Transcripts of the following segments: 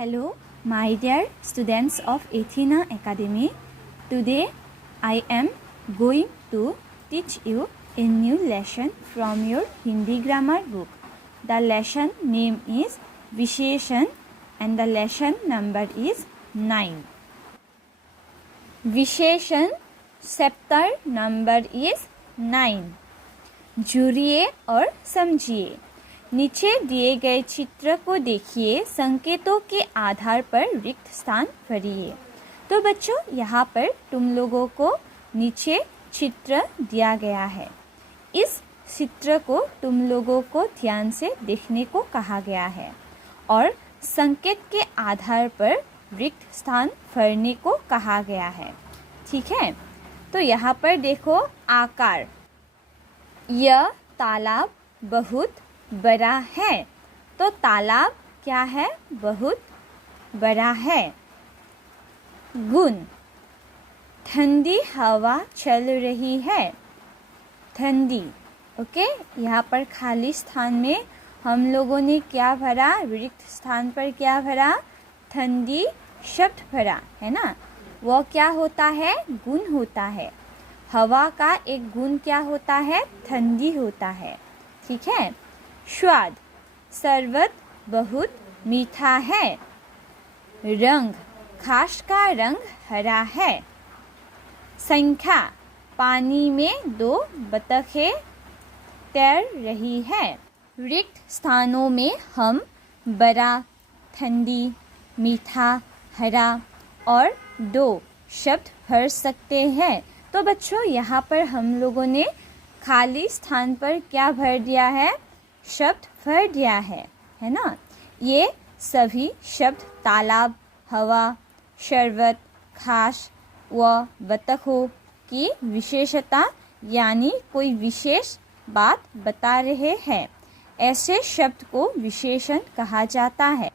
Hello, my dear students of Athena Academy. Today, I am going to teach you a new lesson from your Hindi grammar book. The lesson name is Visheshan and the lesson number is 9. Visheshan chapter number is 9. जुड़िए और समझिए. नीचे दिए गए चित्र को देखिए, संकेतों के आधार पर रिक्त स्थान भरिए. तो बच्चों, यहाँ पर तुम लोगों को नीचे चित्र दिया गया है. इस चित्र को तुम लोगों को ध्यान से देखने को कहा गया है और संकेत के आधार पर रिक्त स्थान भरने को कहा गया है. ठीक है, तो यहाँ पर देखो आकार. यह तालाब बहुत बड़ा है. तो तालाब क्या है? बहुत बड़ा है. गुण. ठंडी हवा चल रही है. ठंडी. ओके, यहाँ पर खाली स्थान में हम लोगों ने क्या भरा? रिक्त स्थान पर क्या भरा? ठंडी शब्द भरा है ना. वो क्या होता है? गुण होता है. हवा का एक गुण क्या होता है? ठंडी होता है. ठीक है. स्वाद. शरबत बहुत मीठा है. रंग. घास का रंग हरा है. संख्या. पानी में 2 बतखें तैर रही है. रिक्त स्थानों में हम बड़ा, ठंडी, मीठा, हरा और 2 शब्द भर सकते हैं. तो बच्चों, यहाँ पर हम लोगों ने खाली स्थान पर क्या भर दिया है? शब्द भर दिया है ना. ये सभी शब्द तालाब, हवा, शरबत, घास व बतखों की विशेषता यानी कोई विशेष बात बता रहे हैं. ऐसे शब्द को विशेषण कहा जाता है.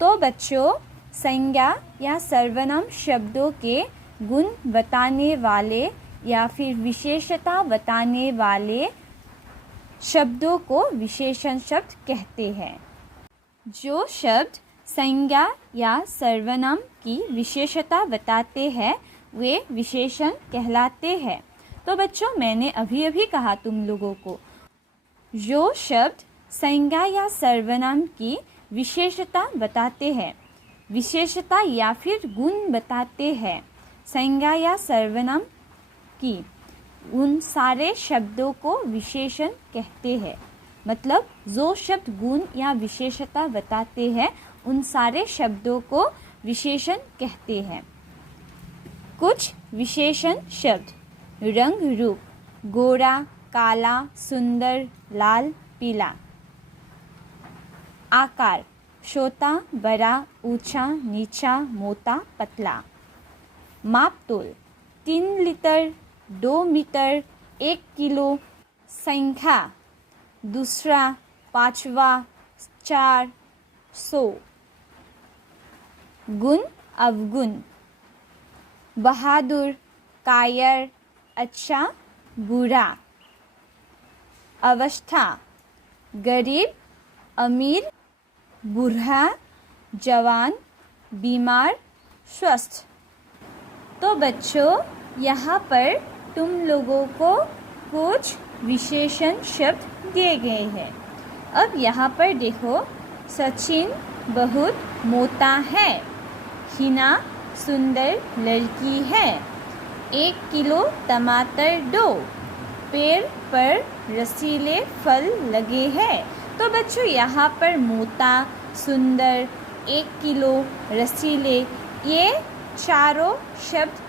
तो बच्चों, संज्ञा या सर्वनाम शब्दों के गुण बताने वाले या फिर विशेषता बताने वाले शब्दों को विशेषण शब्द कहते हैं. जो शब्द संज्ञा या सर्वनाम की विशेषता बताते हैं वे विशेषण कहलाते हैं. तो बच्चों, मैंने अभी कहा तुम लोगों को, जो शब्द संज्ञा या सर्वनाम की विशेषता बताते हैं, विशेषता या फिर गुण बताते हैं, संज्ञा या सर्वनाम की, उन सारे शब्दों को विशेषण कहते हैं. मतलब जो शब्द गुण या विशेषता बताते हैं उन सारे शब्दों को विशेषण कहते हैं. कुछ विशेषण शब्द. रंग रूप. गोरा, काला, सुंदर, लाल, पीला. आकार. छोटा, बड़ा, ऊंचा, नीचा, मोटा, पतला. मापतोल. 3 लीटर, 2 मीटर, 1 किलो. संख्या. दूसरा, पांचवा, 4, 100. गुण अवगुण. बहादुर, कायर, अच्छा, बुरा. अवस्था. गरीब, अमीर, बूढ़ा, जवान, बीमार, स्वस्थ. तो बच्चों, यहाँ पर तुम लोगों को कुछ विशेषण शब्द दिए गए हैं. अब यहाँ पर देखो. सचिन बहुत मोटा है. हिना सुंदर लड़की है. 1 किलो टमाटर दो. पेड़ पर रसीले फल लगे हैं. तो बच्चों, यहाँ पर मोटा, सुंदर, 1 किलो, रसीले, ये चारों शब्द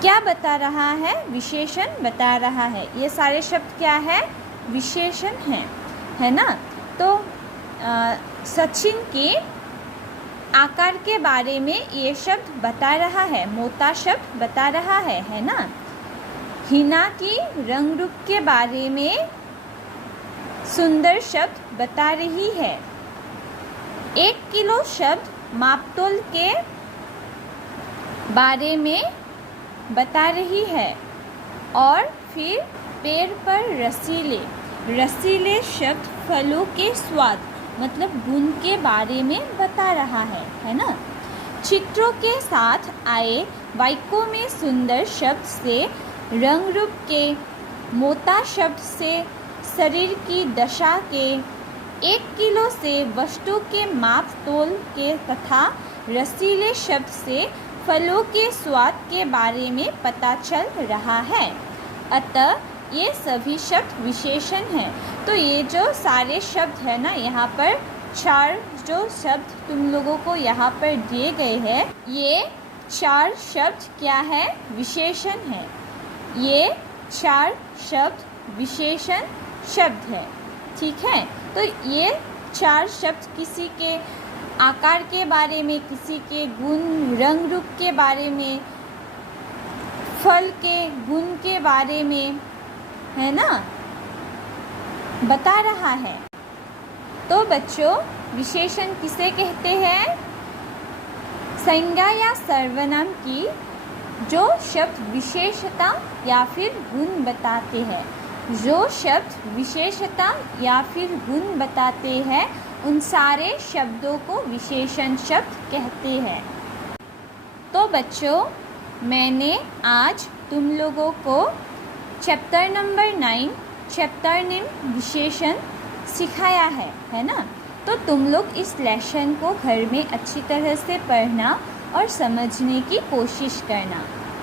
क्या बता रहा है? विशेषण बता रहा है. ये सारे शब्द क्या है? विशेषण है ना. तो सचिन के आकार के बारे में ये शब्द बता रहा है, मोटा शब्द बता रहा है ना. हिना की रंग रूप के बारे में सुंदर शब्द बता रही है. 1 किलो शब्द मापतोल के बारे में बता रही है. और फिर पेड़ पर रसीले शब्द फलों के स्वाद मतलब गुण के बारे में बता रहा है ना। चित्रों के साथ आए वाक्यों में सुंदर शब्द से रंग रूप के, मोटा शब्द से शरीर की दशा के, 1 किलो से वस्तु के माप तोल के तथा रसीले शब्द से फलों के स्वाद के बारे में पता चल रहा है। अतः ये सभी शब्द विशेषण हैं। तो ये जो सारे शब्द है ना, यहाँ पर 4 जो शब्द तुम लोगों को यहाँ पर दिए गए हैं, ये 4 शब्द क्या है? विशेषण है। ये 4 शब्द विशेषण शब्द है, ठीक है। तो ये 4 शब्द किसी के आकार के बारे में, किसी के गुण रंग रूप के बारे में, फल के गुण के बारे में, है ना, बता रहा है। तो बच्चों, विशेषण किसे कहते हैं? संज्ञा या सर्वनाम की जो शब्द विशेषता या फिर गुण बताते हैं। जो शब्द विशेषता या फिर गुण बताते हैं, उन सारे शब्दों को विशेषण शब्द कहते हैं। तो बच्चों, मैंने आज तुम लोगों को चैप्टर नंबर 9 चैप्टर नेम विशेषण सिखाया है ना। तो तुम लोग इस लेसन को घर में अच्छी तरह से पढ़ना और समझने की कोशिश करना।